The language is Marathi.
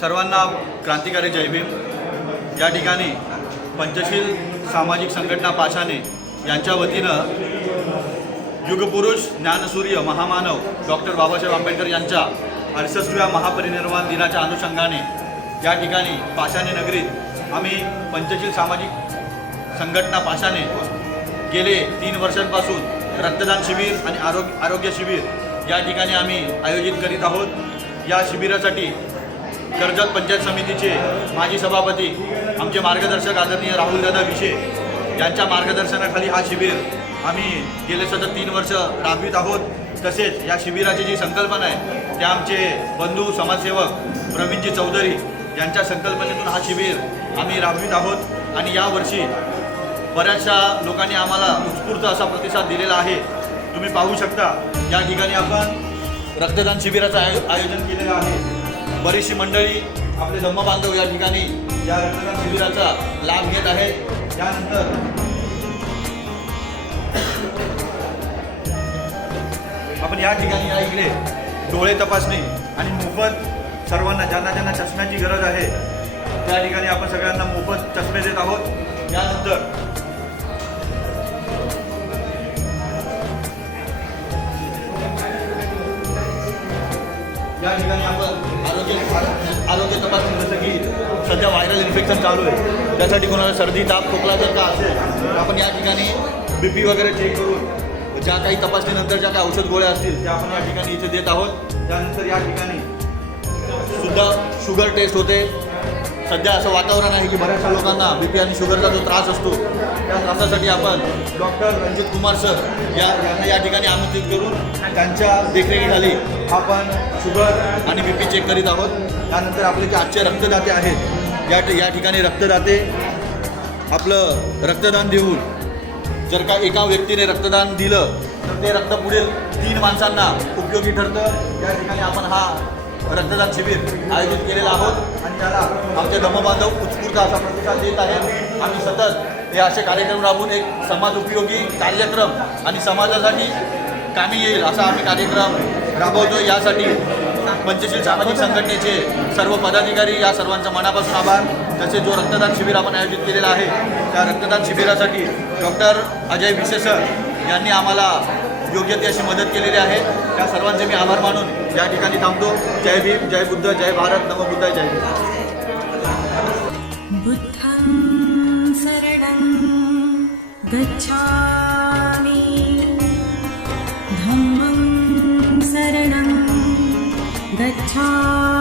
सर्वांना क्रांतिकारी जयभीम या ठिकाणी पंचशील सामाजिक संघटना पाशाने यांच्या वतीनं युगपुरुष ज्ञानसूर्य महामानव डॉक्टर बाबासाहेब आंबेडकर यांच्या अडसष्टव्या महापरिनिर्वाण दिनाच्या अनुषंगाने या ठिकाणी पाशाने नगरीत आम्ही पंचशील सामाजिक संघटना पाशाने गेले तीन वर्षांपासून रक्तदान शिबिर आणि आरोग्य आरोग्य शिबिर या ठिकाणी आम्ही आयोजित करीत आहोत. या शिबिरासाठी कर्जत पंचायत समितीचे माजी सभापती आमचे मार्गदर्शक आदरणीय राहुलदादा विशे यांच्या मार्गदर्शनाखाली हा शिबिर आम्ही गेले सतत तीन वर्ष राबवित आहोत. तसेच या शिबिराची जी संकल्पना आहे त्या आमचे बंधू समाजसेवक प्रवीणजी चौधरी यांच्या संकल्पनेतून हा शिबिर आम्ही राबवित आहोत. आणि यावर्षी बऱ्याचशा लोकांनी आम्हाला उत्स्फूर्त असा प्रतिसाद दिलेला आहे. तुम्ही पाहू शकता या ठिकाणी आपण रक्तदान शिबिराचं आयो आयोजन केलेलं आहे. बरीचशी मंडळी आपले धम्मबांधव या ठिकाणी या रक्तदान शिबिराचा लाभ घेत आहे त्यानंतर आपण या ठिकाणी या इकडे डोळे तपासणी आणि मोफत सर्वांना ज्यांना ज्यांना चष्म्याची गरज आहे त्या ठिकाणी आपण सगळ्यांना मोफत चष्मे देत आहोत. त्यानंतर आरोग्य तपासणी जसं की सध्या व्हायरल इन्फेक्शन चालू आहे. त्यासाठी कोणाला सर्दी ताप खोकला जर का असेल तर आपण या ठिकाणी बी पी वगैरे चेक करून ज्या काही तपासणीनंतर ज्या काही औषध गोळ्या असतील त्या आपण या ठिकाणी इथे देत आहोत. त्यानंतर या ठिकाणी सुद्धा शुगर टेस्ट होते. सध्या असं वातावरण आहे की बऱ्याचशा लोकांना बी पी आणि शुगरचा जो त्रास असतो त्या त्रासासाठी आपण डॉक्टर रणजित कुमार सर या यांना या ठिकाणी आमंत्रित करून त्यांच्या देखरेखीखाली आपण शुगर आणि बी पी चेक करीत आहोत. त्यानंतर आपले जे आजचे रक्तदाते आहेत या या ठिकाणी रक्तदाते आपलं रक्तदान देऊन जर का एका व्यक्तीने रक्तदान दिलं तर ते रक्त पुढील तीन माणसांना उपयोगी ठरतं. या ठिकाणी आपण हा रक्तदान शिबिर आयोजित केलेलं आहोत. आणि त्याला आमचे धम्मबांधव उत्स्फूर्त असा प्रतिसाद देत आहेत. आम्ही सतत हे असे कार्यक्रम राबवून एक समाज उपयोगी कार्यक्रम आणि समाजासाठी कामी येईल असा आम्ही कार्यक्रम राबवतो यासाठी पंचशील सामाजिक संघटनेचे सर्व पदाधिकारी या सर्वांचा मनापासून आभार. तसेच जो रक्तदान शिबिर आपण आयोजित केलेला आहे त्या रक्तदान शिबिरासाठी डॉक्टर अजय विशेसर यांनी आम्हाला योग्य ती अशी मदत केलेली आहे. त्या सर्वांचे मी आभार मानून या ठिकाणी थांबतो. जय भीम जय बुद्ध जय भारत नम बुद्ध जय भीम. बुद्धं शरणं गच्छामि। धम्मं शरणं गच्छामि।